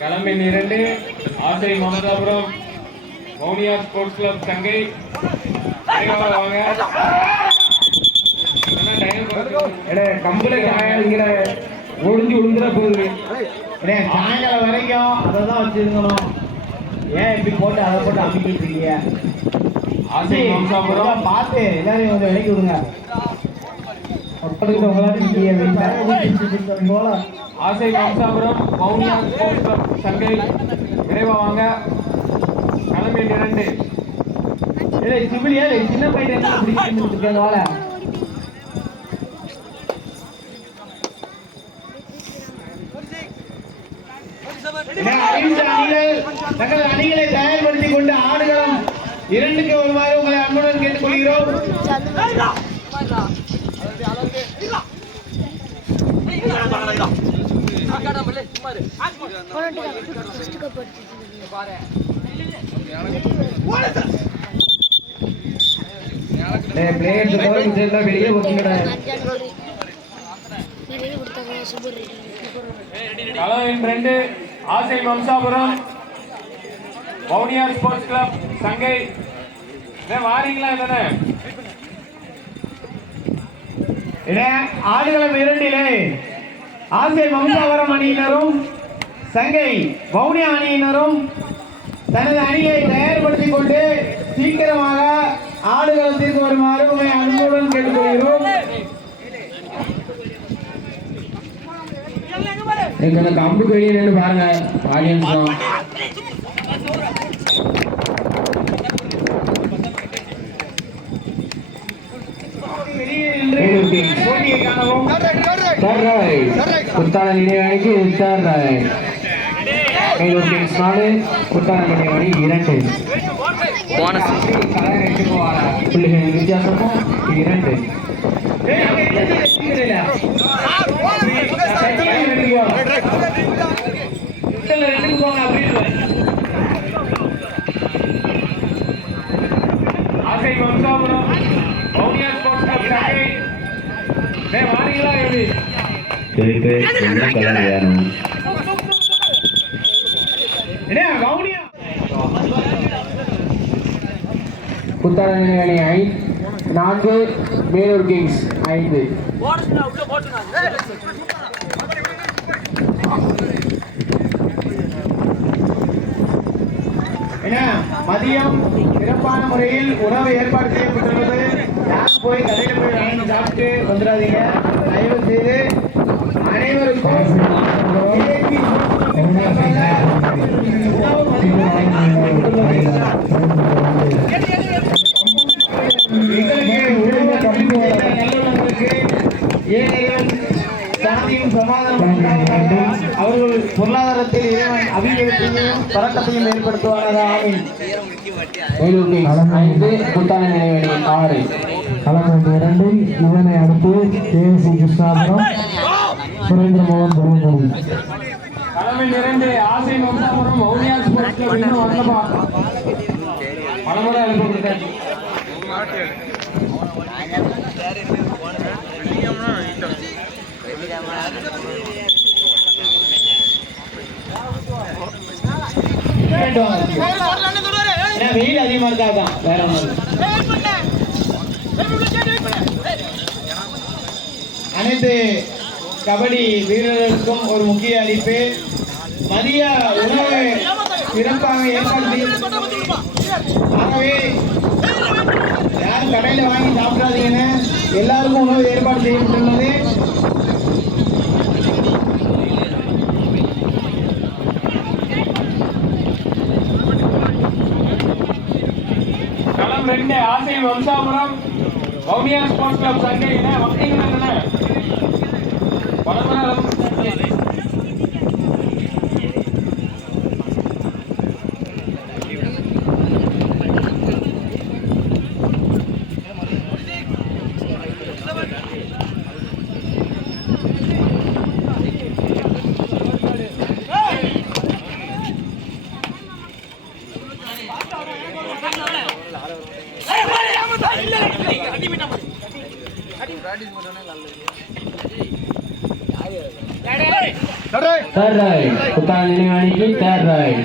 களம்பின் இரண்டு ஆசை மமதாபுரம் Mouniya sports club தங்கை. ஒளிஞ்சு விழுந்துட போகுது. சாயங்காலம் வரைக்கும் அதை தான் வச்சிருக்கணும். ஏன் இப்படி போட்டு அதை போட்டு அமைக்கிட்டு இருக்கீங்க? பார்த்து எல்லாரையும் கொஞ்சம் விலைக்கு விடுங்க. அப்படிங்கிற உங்களால நீங்க போல ஆசை மம்சாபுரம் இரண்டு. சிவிலியா சின்ன பையன் என்ன பிடிச்சிட்டு இருக்காங்க தங்கள் அணிகளை தயார்படுத்திக் கொண்டு ஆடுகளம் இரண்டுக்கு வருமாறு உங்களை அன்புடன் கேட்டுக்கொள்கிறோம். வெளியே போட்டுங்கடா களம்பின் ரெண்டு ஆசை வம்சாபுரம் வவுனியார் ஸ்போர்ட்ஸ் கிளப் சங்கை. என்ன வாரீங்களா தானே இட ஆடுகளம் இரண்டிலே. ஆசை மம்சாவரம் அணியினரும் சங்கை வவுனியா அணியினரும் தனது அணியை தயார்படுத்திக் கொண்டு சீக்கிரமாக ஆடுகளத்திற்கு வருமாறு உங்களை அன்புடன் கேட்டுக்கொள்கிறோம். எங்களை கம்பு கழியன்னு பாருங்க ஆடியன்ஸ் வெளியே நின்று போட்டியை காணவும் குத்தால நினைவாணிக்கு உத்தார் ராய் மேலூர் கிங்ஸ் நாலு குத்தால நினைவாணி இரண்டு புள்ளிகளின் வித்தியாசமும் இரண்டு ஏய், அங்க எத்தனை வச்சுக்கிறீங்க? சத்தியம் ரெண்டுக்கு போங்க. இத்தனை ரெண்டுக்கு போங்க அப்படின்னு ஆசை மம்சாபுரம் மௌனியார் ஸ்போர்ட்ஸ் கிளப் சங்கை என்ன வாரீங்களா எப்படி திருப்பி என்ன கலர் வேணும்? ஐந்து நான்கு மேலூர் கிங்ஸ் ஐந்து. என்ன மதியம் சிறப்பான முறையில் உணவு ஏற்பாடு செய்யப்பட்டுள்ளது. யாரும் போய் கடையில் போய் வாங்கி சாப்பிட்டு வந்துடாதீங்க. தயவு செய்து அனைவருக்கும் சாந்தியும் சமாதானம் அவர்கள் பொருளாதாரத்தில் இறைவன் அபிவிருத்தியையும் பறக்கத்தையும் ஏற்படுத்துவாராக. ஆமீன். ஐந்து ஆறு களம் இரண்டு இதனை அடுத்து கே சி கிருஷ்ணாபுரம் சுரேந்திர மோகன் ஆசை இன்னும் பலமுறை அனுப்பிவிட்டேன் ஏன்னா வெயில் அதிகமா இருக்காதான் வேற ஒன்றும். அனைத்து கபடி வீரர்களுக்கும் ஒரு முக்கிய அறிப்பு மதிய உணவு சிறப்பாக ஏற்பாடு ஆகவே யாரும் கடையில் வாங்கி சாப்பிடாதீங்கன்னு எல்லாருக்கும் உணவு ஏற்பாடு செய்யப்பட்டுள்ளது. களம் ரெண்டு ஆசை வம்சாபுரம். மௌனியார் ஸ்போர்ட்ஸ் கிளப் சங்கை என்ன வந்தீங்களா தானே பலமுறை அனுப்பிவிட்டேன். இல்ல தேர்ட் ரைட் குத்தால நினைவு அணிக்கு தேர்ட் ரைட்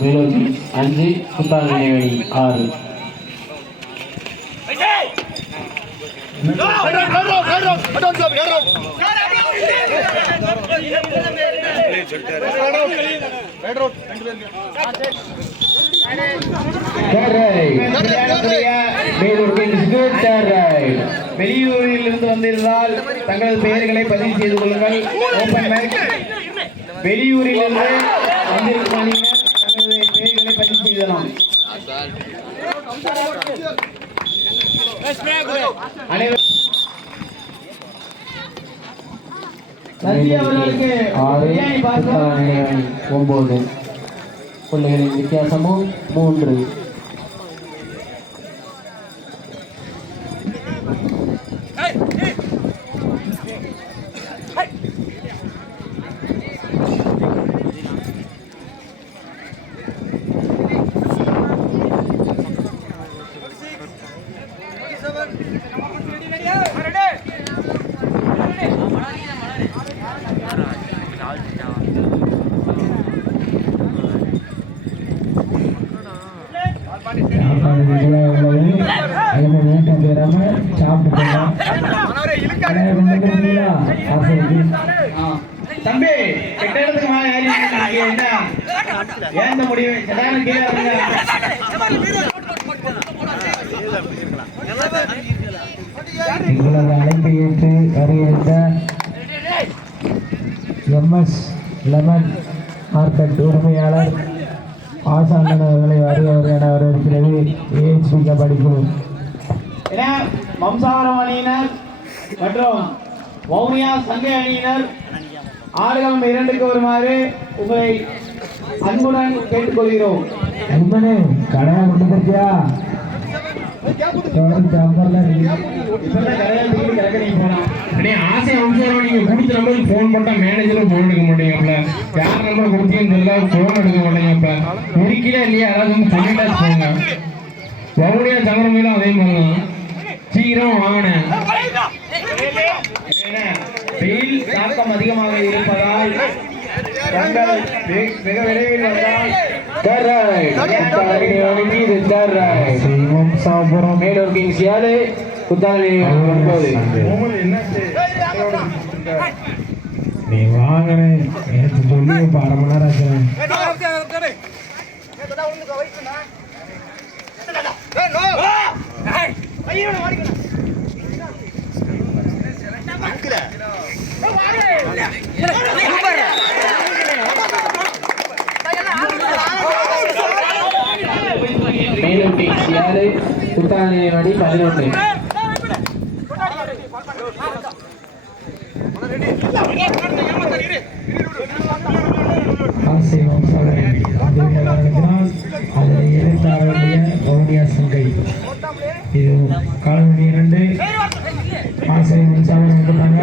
மேலோக்கி அஞ்சு குத்தால நினைவு அணி ஆறு தேர்ட் வெளியூரில் இருந்து வந்திருந்தால் தங்களது பெயர்களை பதிவு செய்து கொள்ளுங்கள். ஓபன் மைக் வெளியூரில் இருந்து வந்திருக்கும் தங்களது பெயர்களை பதிவு செய்தலாம். அனைவரும் ஒன்பது. புள்ளிகளின் வித்தியாசமும் மூன்று. என்ன? ஏன் இந்த முடிவு சாதாரண கீழே அழைப்பை ஏற்று வருகின்ற எம்எஸ் லெமன் மார்க்கெட் உரிமையாளர் ஆசாந்தன் அவர்களை வருகிறவர் என வரவேற்கிறது ஏஹெச்பி கபடிக்கு ஏன்னா வம்சாவரம் அணியினர் மற்றும் வவுனியா சங்க அணியினர் ஆடுகளம் இரண்டுக்கு வருமாறு உங்களை அன்புடன் கேட்டுக்கொள்கிறோம். அன்பனே கடையா கொண்டு போச்சியா ஃபோன் பண்ணா மேனேஜரும் ஃபோன் எடுக்க மாட்டீங்கப்பல யார் நம்பர் கொடுத்தீங்கன்னு தெரியல ஃபோன் எடுக்க மாட்டீங்கப்ப முடிக்கல இல்லையா? யாராவது வந்து சொல்லிட்டா போங்க. வவுனியா சங்கரமையிலும் அதே மாதிரி சீக்கிரம் வாங்கினேன் வெயில் தாக்கம் அதிகமாக இருப்பதால் வெ- வெகு விரைவில் வந்தால் சாப்பிட்றோம் மேலூர் கிங்ஸ் ஏழு அணி ஒன்பது. நீ வாங்கினேன் எனக்கு சொல்லி இப்போ அரை மணி நேரம் ஆச்சு மேலூர் கிங்ஸ் ஏழு குத்தால நினைவு பதினொன்று. ஆசை வம்சாவளி வழங்கினால் சங்கை. இது காலமணி இரண்டு ஆசை வம்சாவளி கொடுத்தாங்க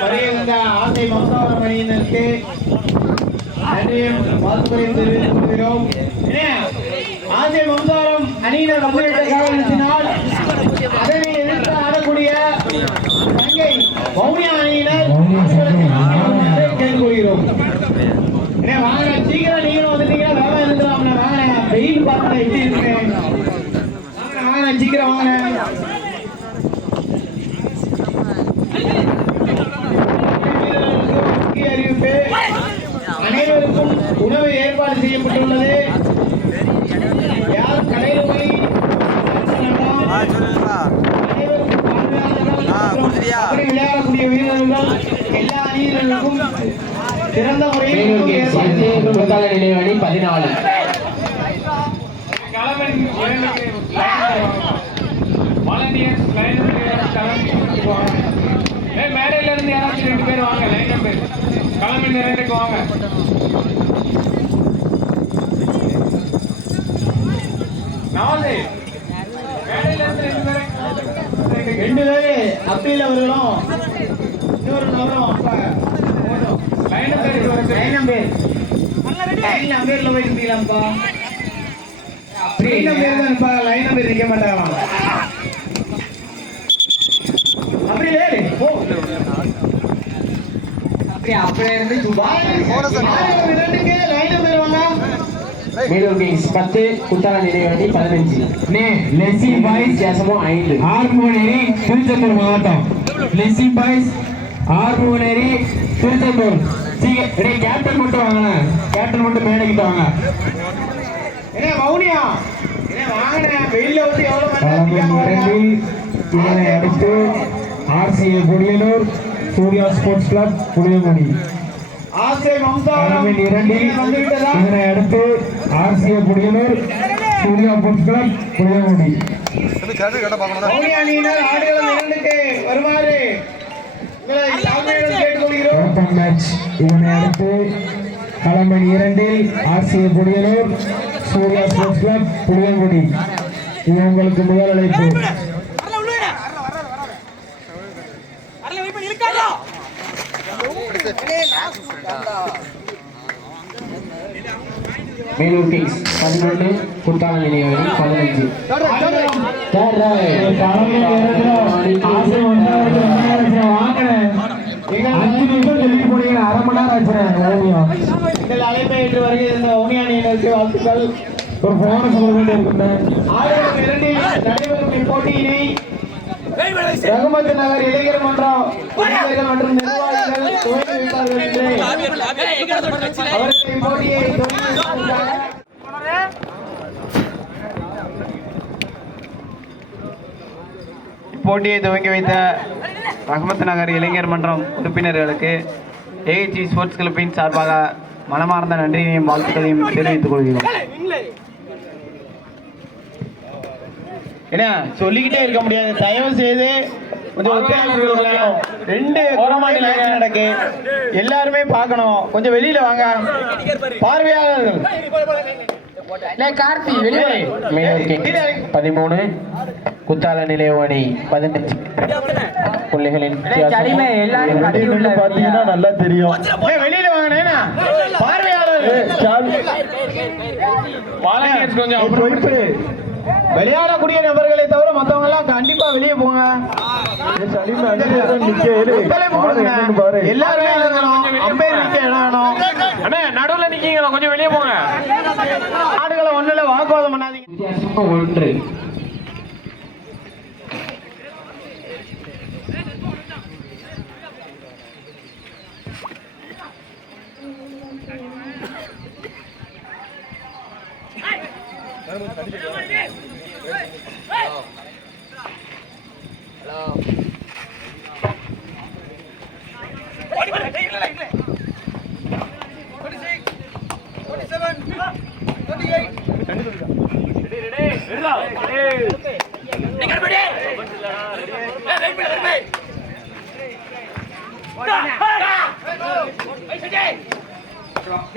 வருகின்ற ஆசை வம்சாவரம் அணியினருக்கு நன்றியும் வாழ்த்துக்களையும் தெரிவித்துக் கொள்கிறோம் என்ன, ஆசை வம்சாவரம் அணியினர் முன்னேற்ற காரணத்தினால் அதனை எதிர்த்து ஆடக்கூடிய தங்கை வவுனியா அணியினர் வவுனியா சங்கை. கேட்டுக்கொள்கிறோம் என்ன, வாங்க சீக்கிரம் நீங்களும் வந்துட்டீங்கன்னா வேலை இருந்துடலாம்ண்ணா வாங்க வெயில் பார்த்தா எப்படி இருக்கேன் வாங்க வாங்க சீக்கிரம் வாங்க முக்கிய அறிவிப்பு அனைவருக்கும் உணவு ஏற்பாடு செய்யப்பட்டுள்ளது யாரும் கடையில் போய் சாப்பிட வேண்டாம். அனைவருக்கும் பார்வையாளர்கள் மற்றும் அப்படி விளையாடக்கூடிய வீரர்கள் எல்லா அணியினருக்கும் சிறந்த முறையில் மேலூர் உணவு கிங்ஸ் ஏற்பாடு எட்டு செய்யப்பட்டுள்ளது. குத்தால நினைவு அணி பதினாலு வாலண்டியர்ஸ் லைன் மேடையில இருந்து யாராச்சும் ரெண்டு பேர் வாங்க லைன் நம்பர் கிளம்பி ரெண்டுக்கு வாங்க இருந்து ரெண்டு பேரு அப்பீல் அவர்களும் இன்னொரு நபரும் line number. Line number line நம்பர்ல போய் நிற்கலாம்ப்பா லைன் நம்பர் தான்ப்பா. லைன் நம்பர் மாட்டாங்களாம். ரெண்டுக்கு லைன் நம்பர் வாங்க மேலூர் கிங்ஸ் பத்து குத்தால நினைவாணி பதினஞ்சு. நே லெசி பாய்ஸ் வித்தியாசமும் ஐந்து. ஆர்மோனரி திருச்செந்தூர் மாவட்டம். லெசி பாய்ஸ் ஆர்மோனரி திருச்செந்தூர். சீக்கிரம் கேப்டன் மட்டும் வாங்கண்ணே கேப்டன் மட்டும் மேடைக்கிட்ட வாங்க. என்ன மௌனியா? என்ன வாங்கின வெயில்ல வந்து எவ்வளவு பழம்பு இரண்டில் இதனை அடுத்து RCA Kudiyanur. Surya sports club பழம்பின் இரண்டில் இதனை அடுத்து RCA Kudiyanur Surya sports club இரண்டுக்கு வருமாறு. ஓப்பன் மேட்ச் இதனை அடுத்து களமணி இரண்டில் RCA Kudiyanur Surya sports club Puliyangudi இது உங்களுக்கு முதல் அழைப்பு. மேலூர் கிங்ஸ் பதினொன்று குத்தால நினைவாணி பதினஞ்சு அரை மணி நேரம் ஏற்று வருகை இருந்த மௌனியா வாழ்த்துக்கள் ஒரு போன சொல்ல இரண்டில் நடைபெறும் இப்போட்டியினை நகர் இளைஞர் மன்றம் மற்றும் அவர்கள் இப்போட்டியை போட்டியை துவங்கி வைத்த ரஹமத் நகர் இளைஞர் மன்றம் உறுப்பினர்களுக்கு ஏஹெச்சி ஸ்போர்ட்ஸ் கிளப்பின் சார்பாக மனமார்ந்த நன்றியையும் வாழ்த்துக்களையும் தெரிவித்துக் கொள்கிறோம். என்ன சொல்லிக்கிட்டே இருக்க முடியாது. தயவு செய்து கொஞ்சம் ஒத்துழைப்பு ரெண்டு நடக்கு. எல்லாருமே பார்க்கணும். கொஞ்சம் வெளியில வாங்க. பார்வையாளர்கள். பதிமூணு. குத்தால நினைவாணி பதினஞ்சு. புள்ளிகளின் பாத்தீங்கன்னா நல்லா தெரியும். வெளியில வாங்கினேன்னா பார்வையாளர்கள். கொஞ்சம் விளையாடக்கூடிய நபர்களை தவிர மத்தவங்க எல்லாம் கண்டிப்பா வெளியே போங்க. எல்லாருமே நடுவுல நிக்கீங்களா? கொஞ்சம் வெளியே போங்க. ஆடுகளை ஒண்ணுல வாக்குவாதம் பண்ணாதீங்க. வித்தியாசமும் ஒன்று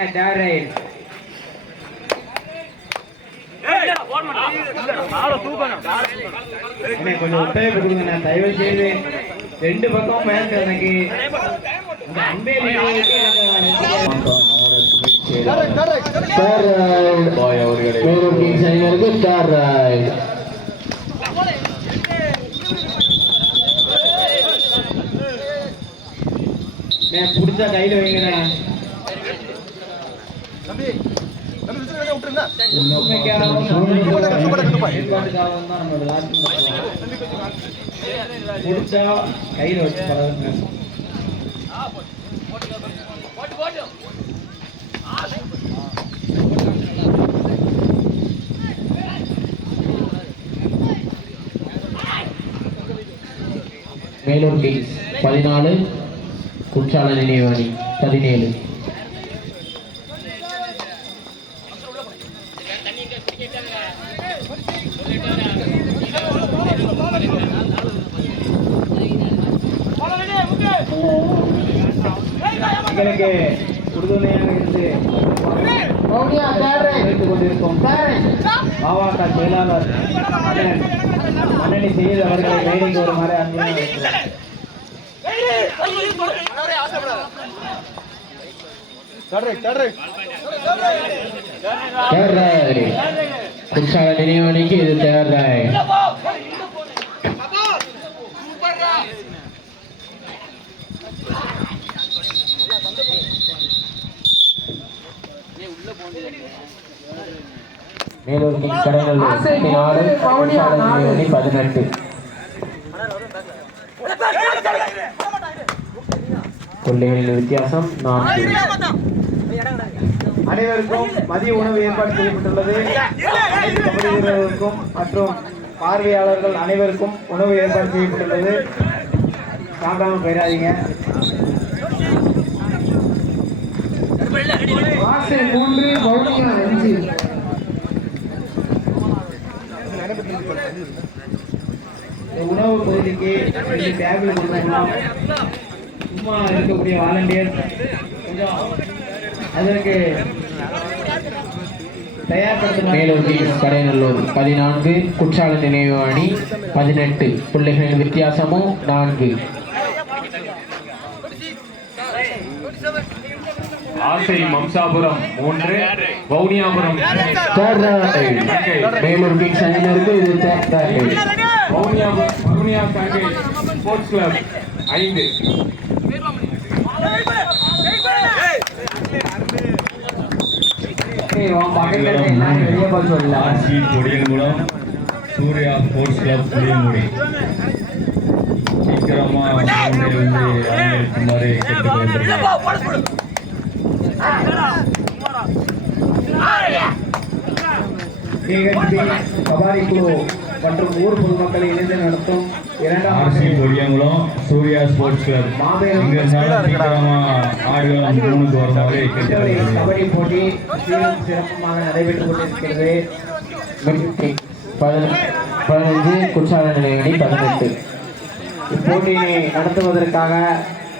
அண்ணே, கொஞ்சம் ஒத்துழைப்பு கொடுங்க நான் தயவு செய்து ரெண்டு பக்கம் மேட்ச் எனக்கு பிடிச்சா கையில வைங்கண்ணா பிடிச்சா வச்சு பழகுங்க மேலூர் கிங்ஸ் பதினாலு குற்றால நினைவாணி பதினேழு. எங்களுக்கு உறுதுணையாக இருந்து கொண்டிருக்கும் மாவட்ட செயலாளர் மன்னனி செய்து அவர்களை மேடைக்கு வருமாறு குற்றால நினைவணிக்கு இது தேர்ட் நாலு குற்றால நினைவணி பதினெட்டு. புள்ளிகளின் வித்தியாசம் நான்கு. அனைவருக்கும் மதிய உணவு ஏற்பாடு செய்யப்பட்டுள்ளது. கபடி வீரர்களுக்கும் மற்றும் பார்வையாளர்கள் அனைவருக்கும் உணவு ஏற்பாடு செய்யப்பட்டுள்ளது. சாப்பிடாம போயிடாதீங்க. மூன்று வவுனியா அஞ்சு. உணவு பகுதிக்கு டேபிள் கொடுத்தாங்கன்னா சும்மா இருக்கக்கூடிய வாலண்டியர் கொஞ்சம் அதற்கு கடைநல்லூர் பதினான்கு குற்றால நினைவு அணி பதினெட்டு. புள்ளிகளின் வித்தியாசமும் நான்கு. ஆசை மம்சாபுரம் மூன்று வவுனியாபுரம். மேலூர் கிங்ஸ் அணியினருக்கு இது வவுனியாபுரம் வவுனியா சங்கை ஸ்போர்ட்ஸ் கிளப் ஐந்து. கொடியங்குளம் சூர்யா ஸ்போர்ட்ஸ் கிளப் புளியங்குடி சீக்கிரமா வந்து அனுமதிக்குமாறு மற்றும் ஊர் பொதுமக்களை இணைந்து நடத்தும் இரண்டாம் கொடியங்குளம் சூர்யா ஸ்போர்ட்ஸ் கிளப். கபடி போட்டி சீரும் சிறப்புமாக நடைபெற்றுக் கொண்டிருக்கிறது. பதினஞ்சு குற்றால அணி பதினெட்டு. இப்போட்டியினை நடத்துவதற்காக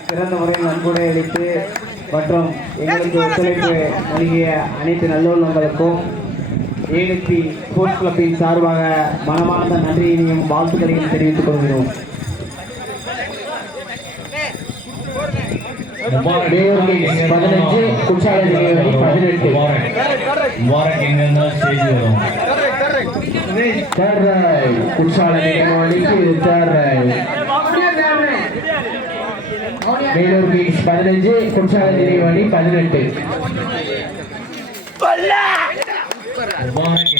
சிறந்த முறையில் நன்கொடை அளித்து மற்றும் எங்களுக்கு ஒத்துழைப்பு நல்கிய அனைத்து நல்லுள்ளங்களுக்கும் ஏஎஸ்பி ஸ்போர்ட்ஸ் கிளப்பின் சார்பாக மனமார்ந்த நன்றியினையும் வாழ்த்துக்களையும் தெரிவித்துக் கொள்கிறோம். பதினஞ்சு குற்றால பதினெட்டு மேலூர் கிங்ஸ் பதினஞ்சு குற்றால பதினெட்டு. முபாரக்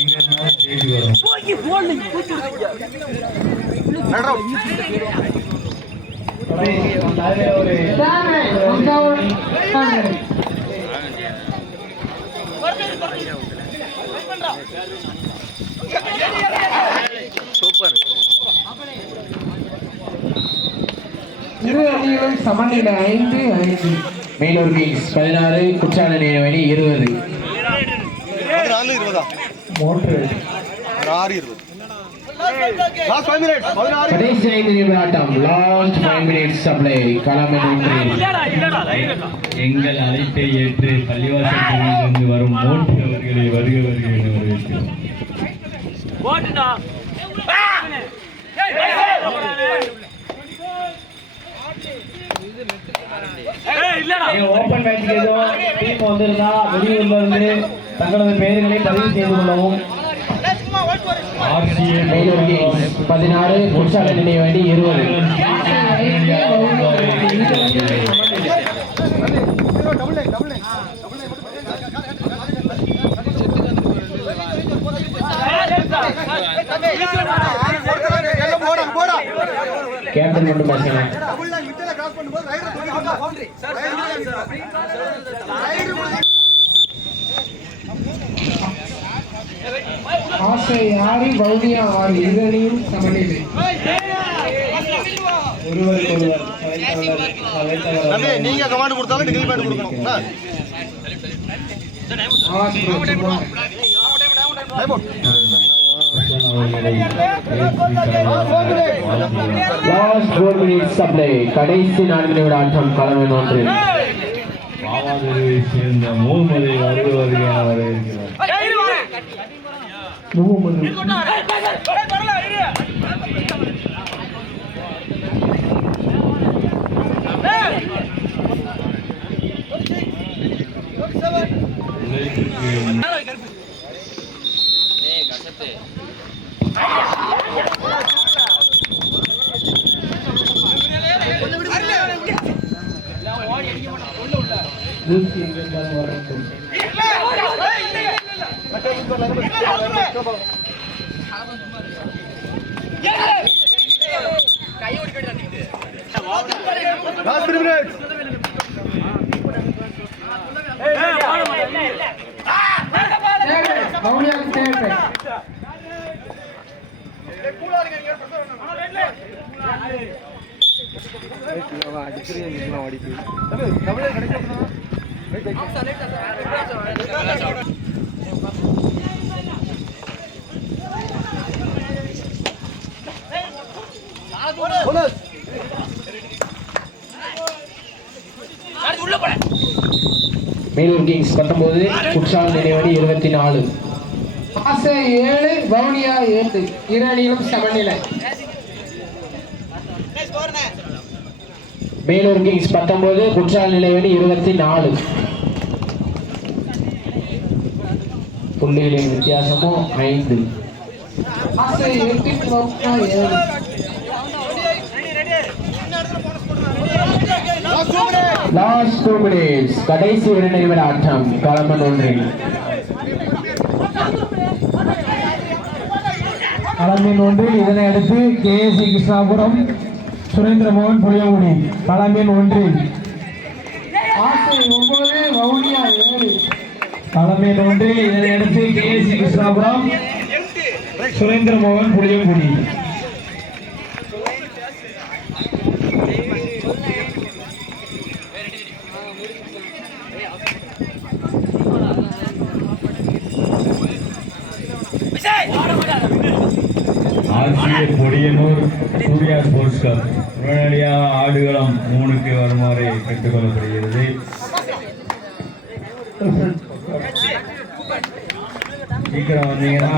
இரு அணிகளும் சமநிலை ஐந்து ஐந்து மேலூர் கிங்ஸ் பதினாறு குற்றால நேரம் அணி இருபது. மூன்று கடைசி ஐந்து நிமிட ஆட்டம் லாஸ்ட் ஃபைவ் மினிட்ஸ் சப்ளை களமின் எங்கள் அழைப்பை ஏற்று பள்ளிவாசலிருந்து வரும் மோட்டு அவர்களை வருக வருக என்று வரவேற்கிறோம் ஓப்பன் மேட்ச் எதுவும் டீம் வந்திருந்தா வெளியூர்ல இருந்து தங்களது பெயர்களை பதிவு செய்து கொள்ளவும். பதினாறு குற்றால நினைவு அணி இருபது. கேப்டன் மட்டும் ஆசை ஆறு வவுனியா ஆறு இரு அணியும் சமநிலை ஒருவர் நீங்க கமாண்ட் கொடுத்தாலும் டிகிரி கொடுக்கணும். கடைசி நான்கு நிமிட ஆட்டம் ஒன்றில் மாவாதுரை சேர்ந்த வருக வருக என வரவேற்கிறோம் முகமது நூற்றி எண்பது Go, மேலூர் கிங்ஸ் பத்தொன்பது குற்றால நினைவணி இருபத்தி நாலு ஆசை ஏழு வவுனியா ஏழு இரு அணிகளும் சமநிலை. மேலூர் கிங்ஸ் பத்தொன்பது குற்றால நினைவணி இருபத்தி நாலு புள்ளிகளின் வித்தியாசமும் ஐந்து. ஆசை எட்டு ஏழு. லாஸ்ட் டூ மினிட்ஸ் கடைசி இரண்டு நிமிட ஆட்டம் களமன் ஒன்றில். களம்பின் ஒன்றில் இதனை அடுத்து கே சி கிருஷ்ணாபுரம் சுரேந்திரமோகன் புளியங்குடி. களம்பின் ஒன்றில். ஆசை ஒன்பது வவுனியா ஏழு. களம்பின் ஒன்றில் இதனை அடுத்து கேஎஸ்சி கிருஷ்ணாபுரம் சுரேந்திரமோகன் புளியங்குடி. ஆசிரியர் பொடியனூர் சூர்யா ஸ்போர்ட்ஸ் கிளப் உடனடியாக ஆடுகளம் மூணுக்கு வருமாறு கேட்டுக்கொள்ளப்படுகிறது. சீக்கிரம் வந்தீங்கன்னா